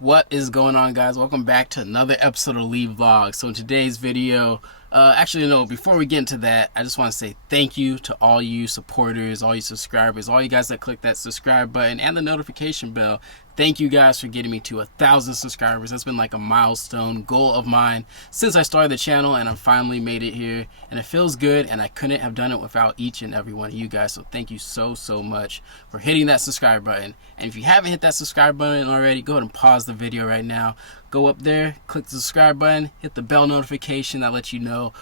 What is going on, guys? Welcome back to another episode of Lee Vlog. So in today's video, before we get into that, I just want to say thank you to all you supporters, all you subscribers, all you guys that click that subscribe button and the notification bell. Thank you guys for getting me to 1,000 subscribers. That's been like a milestone goal of mine since I started the channel, and I finally made it here, and it feels good, and I couldn't have done it without each and every one of you guys. So thank you so much for hitting that subscribe button. And if you haven't hit that subscribe button already, go ahead and pause the video right now, go up there, click the subscribe button, hit the bell notification that lets you know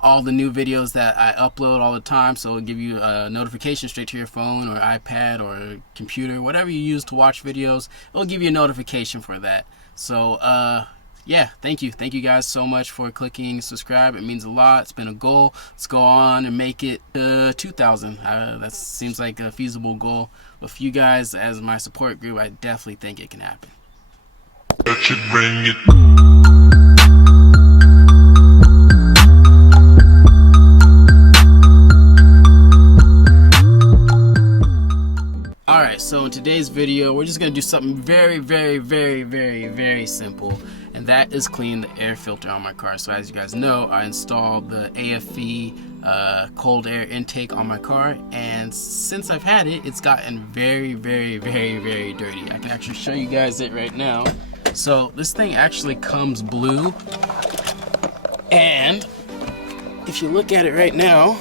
all the new videos that I upload all the time. So it'll give you a notification straight to your phone or iPad or computer, whatever you use to watch videos. It'll give you a notification for that. So yeah, thank you guys so much for clicking subscribe. It means a lot. It's been a goal. Let's go on and make it 2,000. That seems like a feasible goal. With you guys as my support group, I definitely think it can happen. That should bring it. Alright, so in today's video, we're just going to do something very simple, and that is clean the air filter on my car. So as you guys know, I installed the AFE cold air intake on my car, and since I've had it, it's gotten very dirty. I can actually show you guys it right now. So this thing actually comes blue, and if you look at it right now,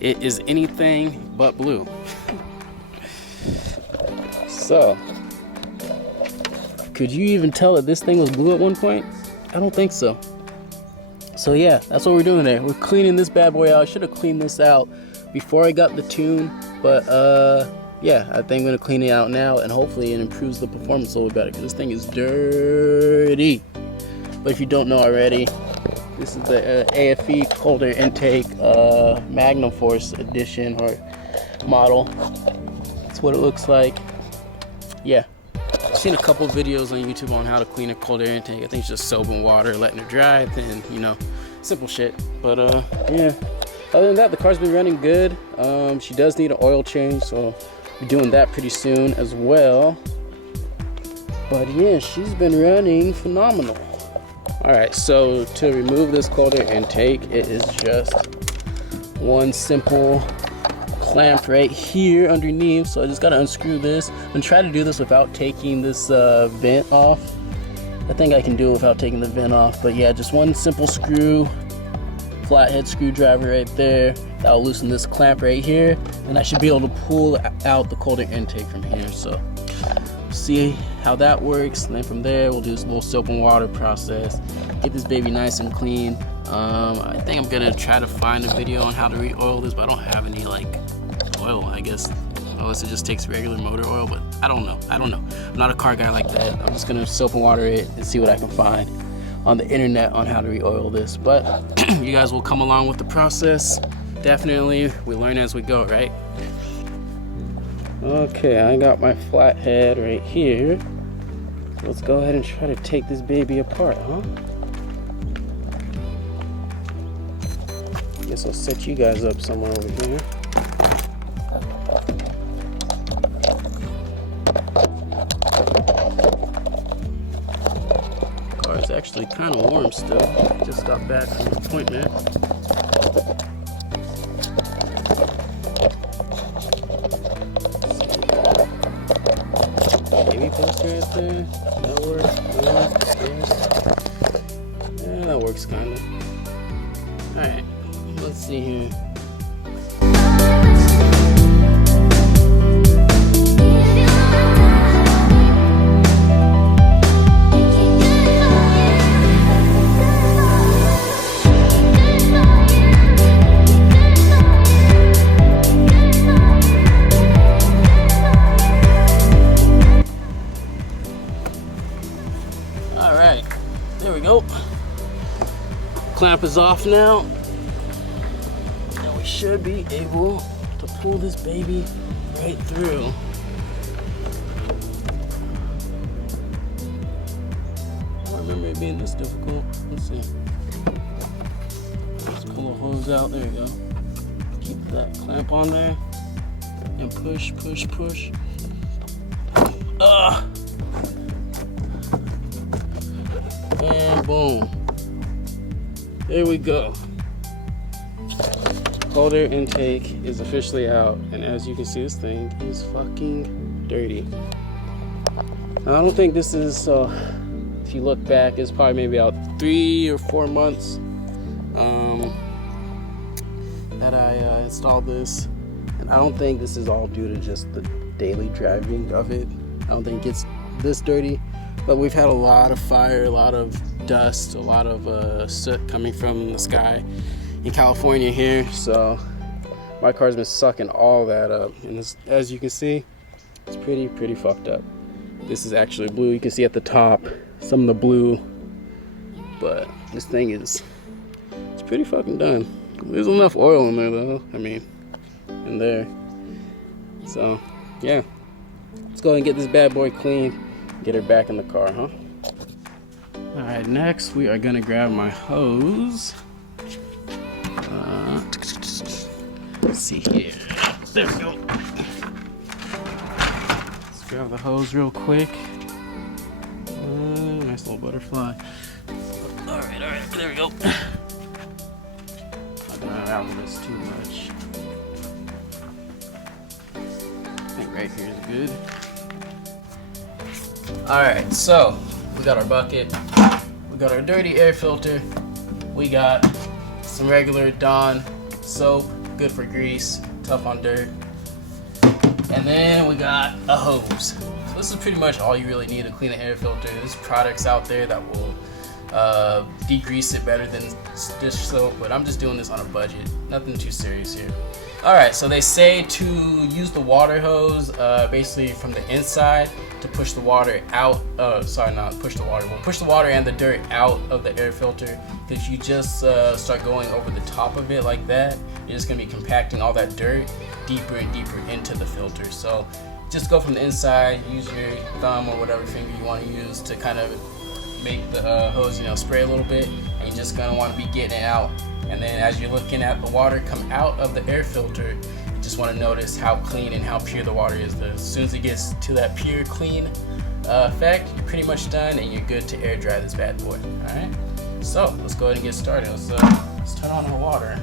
it is anything but blue. So, could you even tell that this thing was blue at one point? I don't think so. So yeah, that's what we're doing there. We're cleaning this bad boy out. I should have cleaned this out before I got the tune, but yeah, I think I'm gonna clean it out now, and hopefully it improves the performance a little better, because this thing is dirty. But if you don't know already, this is the AFE cold air intake Magnum Force edition or model. That's what it looks like. Yeah, I've seen a couple videos on YouTube on how to clean a cold air intake. I think it's just soap and water, letting it dry, then, you know, simple shit. But yeah, other than that, the car's been running good. She does need an oil change, so we're doing that pretty soon as well. But yeah, she's been running phenomenal. Alright, so to remove this cold air intake, it is just one simple clamp right here underneath. So I just gotta unscrew this. I'm gonna try to do this without taking this vent off. I think I can do it without taking the vent off, but yeah, just one simple screw, flathead screwdriver right there. That'll loosen this clamp right here, and I should be able to pull out the cold air intake from here. So see how that works, and then from there we'll do this little soap and water process, get this baby nice and clean. I think I'm gonna try to find a video on how to re-oil this, but I don't have any like oil, I guess, unless it just takes regular motor oil. But I don't know. I'm not a car guy like that. I'm just gonna soap and water it and see what I can find on the internet on how to re-oil this. But you guys will come along with the process. Definitely, we learn as we go, right? Okay, I got my flathead right here. Let's go ahead and try to take this baby apart, huh? Guess I'll set you guys up somewhere over here. Car is actually kind of warm still. Just got back from the appointment. Baby poster right there. That works. Yeah, that works kind of. Alright, let's see here. Alright, there we go. Clamp is off now. And we should be able to pull this baby right through. I don't remember it being this difficult. Let's see. Let's pull the hose out. There we go. Keep that clamp on there. And push, push, push. Kaboom. There we go. Cold air intake is officially out, and as you can see, this thing is fucking dirty. I don't think this is, if you look back, it's probably maybe about 3 or 4 months that I installed this. And I don't think this is all due to just the daily driving of it. I don't think it's this dirty, but we've had a lot of fire, a lot of dust, a lot of soot coming from the sky in California here. So my car's been sucking all that up, and this, as you can see, it's pretty fucked up. This is actually blue. You can see at the top some of the blue, but this thing is, it's pretty fucking done. There's enough oil in there though, I mean, in there. So yeah, let's go ahead and get this bad boy clean, get her back in the car, huh? All right, next we are gonna grab my hose. Let's see here. There we go. Let's grab the hose real quick. Nice little butterfly. All right, there we go. Not gonna unravel this too much. I think right here is good. All right, so we got our bucket, we got our dirty air filter, we got some regular Dawn soap, good for grease, tough on dirt, and then we got a hose. So this is pretty much all you really need to clean an air filter. There's products out there that will degrease it better than dish soap, but I'm just doing this on a budget, nothing too serious here. Alright, so they say to use the water hose basically from the inside to push the water out, sorry, not push the water, well, push the water and the dirt out of the air filter. If you just start going over the top of it like that, you're just going to be compacting all that dirt deeper and deeper into the filter. So just go from the inside, use your thumb or whatever finger you want to use to kind of make the hose, spray a little bit, and you're just going to want to be getting it out. And then as you're looking at the water come out of the air filter, you just want to notice how clean and how pure the water is. As soon as it gets to that pure, clean effect, you're pretty much done and you're good to air dry this bad boy. Alright, so let's go ahead and get started. Let's turn on our water.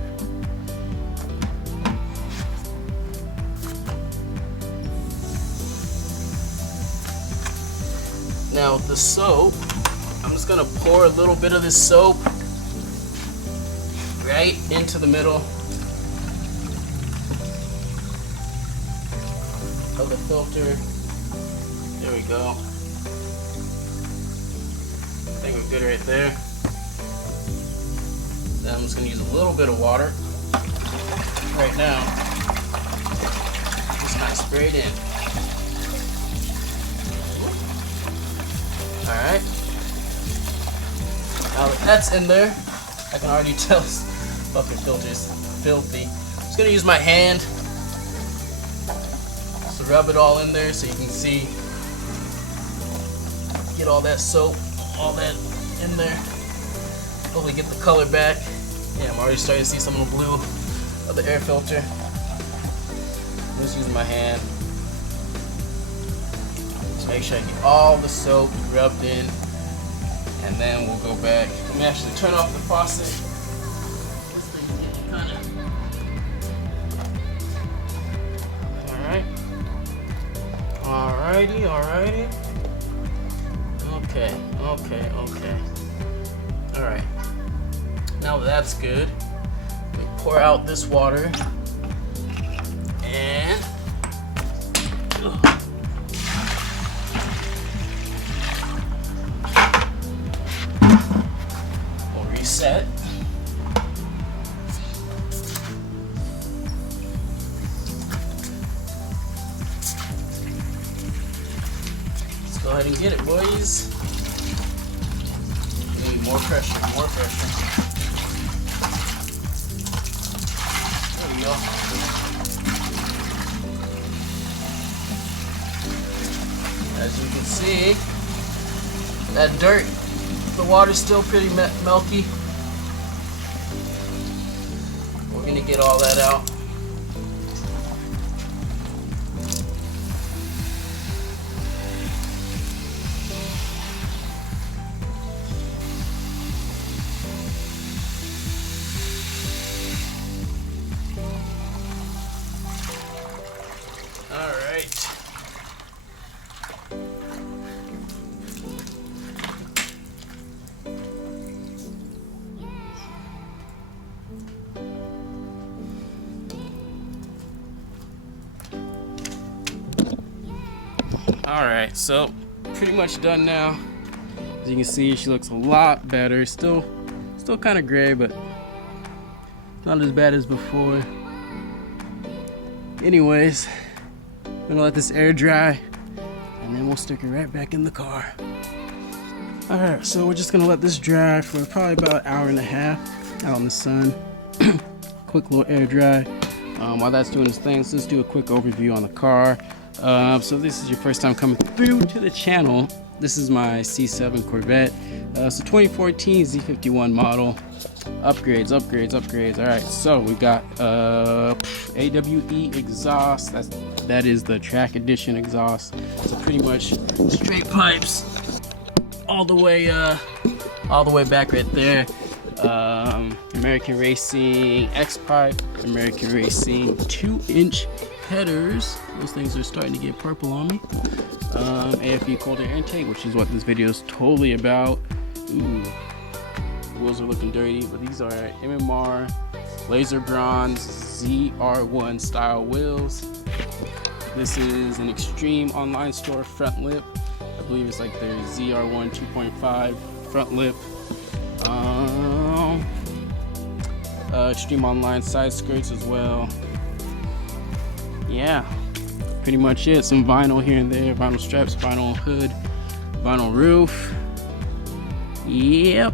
Now with the soap, I'm just going to pour a little bit of this soap right into the middle of the filter. There we go. I think we're good right there. Then I'm just going to use a little bit of water right now. Just kind of spray it in. Alright. Now that that's in there, I can already tell this fucking filter is filthy. I'm just gonna use my hand just to rub it all in there so you can see, get all that soap, all that in there. Hopefully get the color back. Yeah, I'm already starting to see some of the blue of the air filter. I'm just using my hand. Just make sure I get all the soap rubbed in, and then we'll go back. Let me actually turn off the faucet. This thing's getting kind of... Alrighty. Okay. Alright. Now that's good, we pour out this water and we'll reset. Let's go ahead and get it, boys. We need more pressure. There we go. As you can see, that dirt, the water's still pretty milky. We're gonna get all that out. Alright, so pretty much done now. As you can see, she looks a lot better. Still kind of gray, but not as bad as before. Anyways, I'm gonna let this air dry and then we'll stick her right back in the car. Alright, so we're just gonna let this dry for probably about an hour and a half out in the sun. Quick little air dry. While that's doing its thing, let's just do a quick overview on the car. So this is your first time coming through to the channel. This is my C7 Corvette. So 2014 Z51 model. Upgrades. Alright, so we got AWE exhaust. That is the track edition exhaust. So pretty much straight pipes all the way back right there. American Racing X pipe, American Racing 2-inch headers. Those things are starting to get purple on me. AFE cold air intake, which is what this video is totally about. Ooh, wheels are looking dirty, but these are MMR laser bronze ZR1 style wheels. This is an Extreme online store front lip. I believe it's like their ZR1 2.5 front lip. Extreme online side skirts as well. Yeah, pretty much it. Some vinyl here and there, vinyl straps, vinyl hood, vinyl roof. Yep,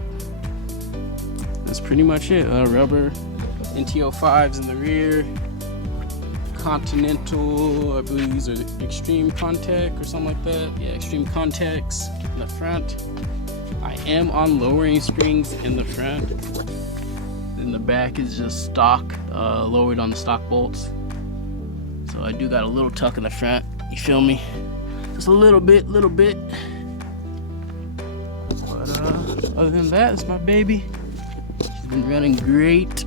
that's pretty much it. Rubber NTO5s in the rear. Continental, I believe these are Extreme Contact or something like that. Yeah, Extreme Contacts in the front. I am on lowering springs in the front. Then the back is just stock, lowered on the stock bolts. So I do got a little tuck in the front. You feel me? Just a little bit. But other than that, it's my baby. She's been running great.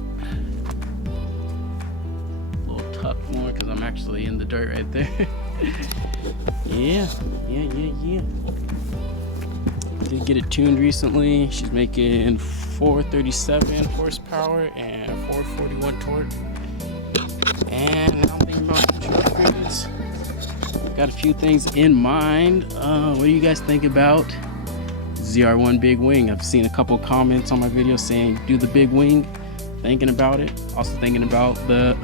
A little tuck more because I'm actually in the dirt right there. Yeah. Did get it tuned recently. She's making 437 horsepower and 441 torque. And I'm thinking about future upgrades. Got a few things in mind. What do you guys think about ZR1 big wing? I've seen a couple comments on my video saying do the big wing. Thinking about it. Also thinking about the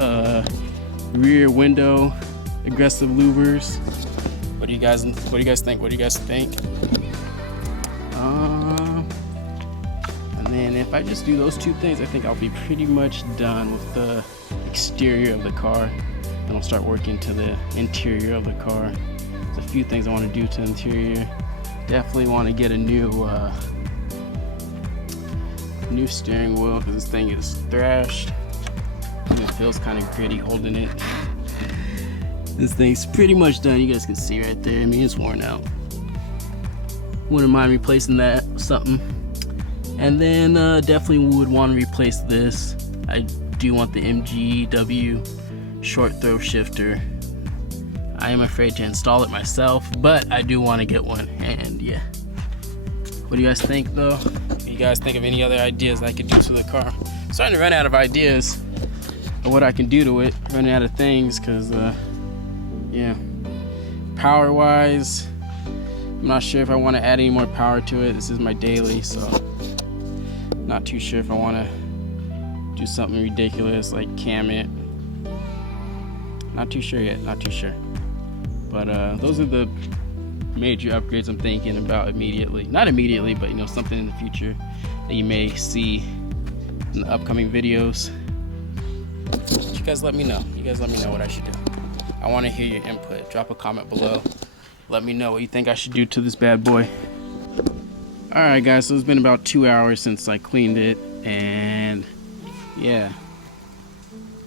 rear window aggressive louvers. What do you guys think? And then if I just do those two things, I think I'll be pretty much done with the exterior of the car. Then I'll start working to the interior of the car. There's a few things I want to do to the interior. Definitely want to get a new steering wheel because this thing is thrashed. And it feels kind of gritty holding it. This thing's pretty much done. You guys can see right there. I mean, it's worn out. Wouldn't mind replacing that with something. And then definitely would want to replace this. I do want the MGW short throw shifter. I am afraid to install it myself, but I do want to get one. And yeah, what do you guys think though? What do you guys think of any other ideas I could do to the car? I'm starting to run out of ideas of what I can do to it. Running out of things because yeah, power wise, I'm not sure if I want to add any more power to it. This is my daily, so not too sure if I want to do something ridiculous like cam it. Not too sure yet, but those are the major upgrades I'm thinking about immediately. Not immediately, but you know, something in the future that you may see in the upcoming videos. You guys let me know what I should do. I want to hear your input. Drop a comment below. Let me know what you think I should do to this bad boy. Alright guys, so it's been about 2 hours since I cleaned it, and yeah,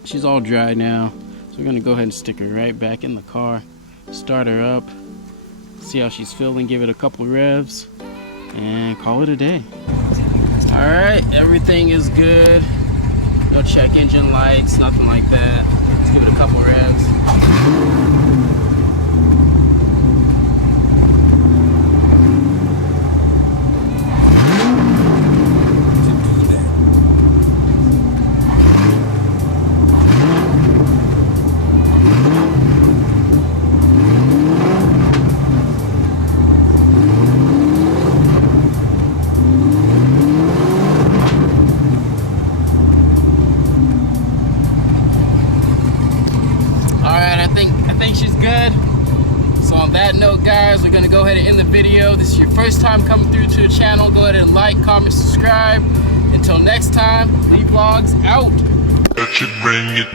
she's all dry now. So we're gonna go ahead and stick her right back in the car, start her up, see how she's feeling, give it a couple revs, and call it a day. Alright, everything is good. No check engine lights, nothing like that. Let's give it a couple revs. guys, we're gonna go ahead and end the video. This is your first time coming through to the channel, go ahead and like, comment, subscribe. Until next time, Lee Vlogs out. That should bring it.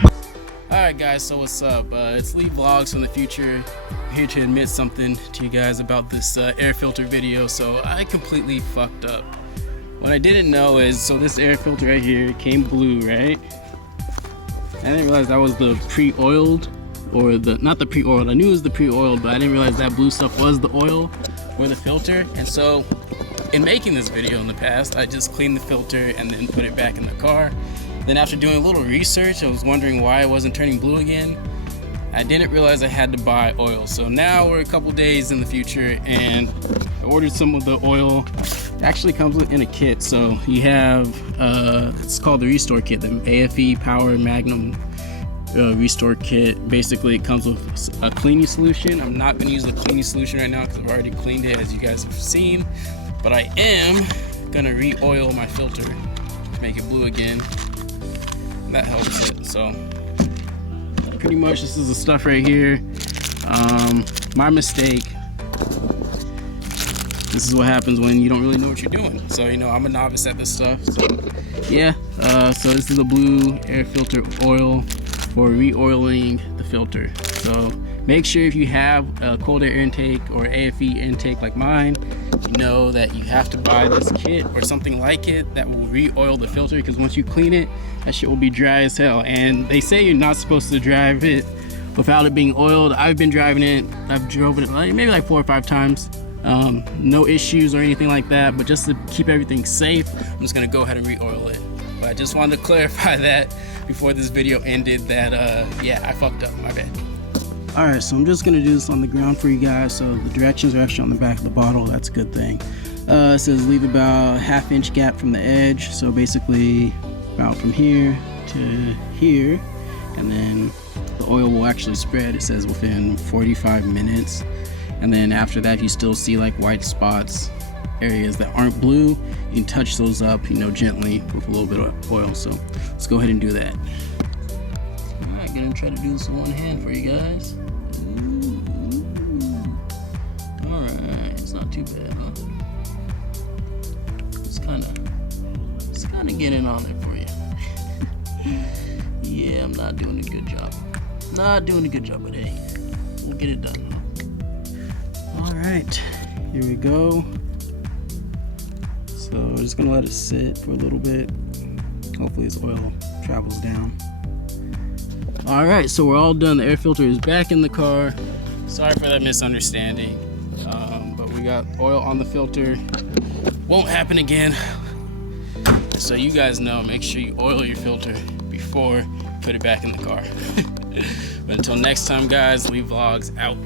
Alright guys, so what's up? It's Lee Vlogs from the future. I'm here to admit something to you guys about this air filter video. So I completely fucked up. What I didn't know is, so this air filter right here came blue, right? I didn't realize that was the pre-oiled, or not the pre-oiled. I knew it was the pre-oiled, but I didn't realize that blue stuff was the oil or the filter. And so in making this video in the past, I just cleaned the filter and then put it back in the car. Then after doing a little research, I was wondering why it wasn't turning blue again. I didn't realize I had to buy oil. So now we're a couple days in the future and I ordered some of the oil. It actually comes in a kit. So you have, it's called the Restore Kit, the AFE Power Magnum Restore Kit. Basically it comes with a cleaning solution. I'm not gonna use the cleaning solution right now because I've already cleaned it, as you guys have seen. But I am gonna re-oil my filter to make it blue again. That helps it. So pretty much this is the stuff right here. My mistake. This is what happens when you don't really know what you're doing. So you know, I'm a novice at this stuff. So yeah, so this is the blue air filter oil for re-oiling the filter. So make sure if you have a cold air intake or AFE intake like mine, you know that you have to buy this kit or something like it that will re-oil the filter, because once you clean it, that shit will be dry as hell. And they say you're not supposed to drive it without it being oiled. I've been driving it, I've driven it maybe like 4 or 5 times. No issues or anything like that, but just to keep everything safe, I'm just gonna go ahead and re-oil it. But I just wanted to clarify that before this video ended, that yeah, I fucked up, my bad. Alright, so I'm just gonna do this on the ground for you guys. So the directions are actually on the back of the bottle. That's a good thing. It says leave about 1/2 inch gap from the edge. So basically about from here to here, and then the oil will actually spread. It says within 45 minutes. And then after that, if you still see like white spots, areas that aren't blue, you can touch those up, you know, gently with a little bit of oil. So let's go ahead and do that. Alright, gonna try to do this with one hand for you guys. Alright, it's not too bad, huh? It's kinda getting on there for you. Yeah, I'm not doing a good job. Not doing a good job, but hey, we'll get it done, huh? Alright, here we go. So we're just gonna let it sit for a little bit. Hopefully this oil travels down. Alright, so we're all done. The air filter is back in the car. Sorry for that misunderstanding. But we got oil on the filter. Won't happen again. So you guys know, make sure you oil your filter before you put it back in the car. But until next time guys, Lee Vlogs out.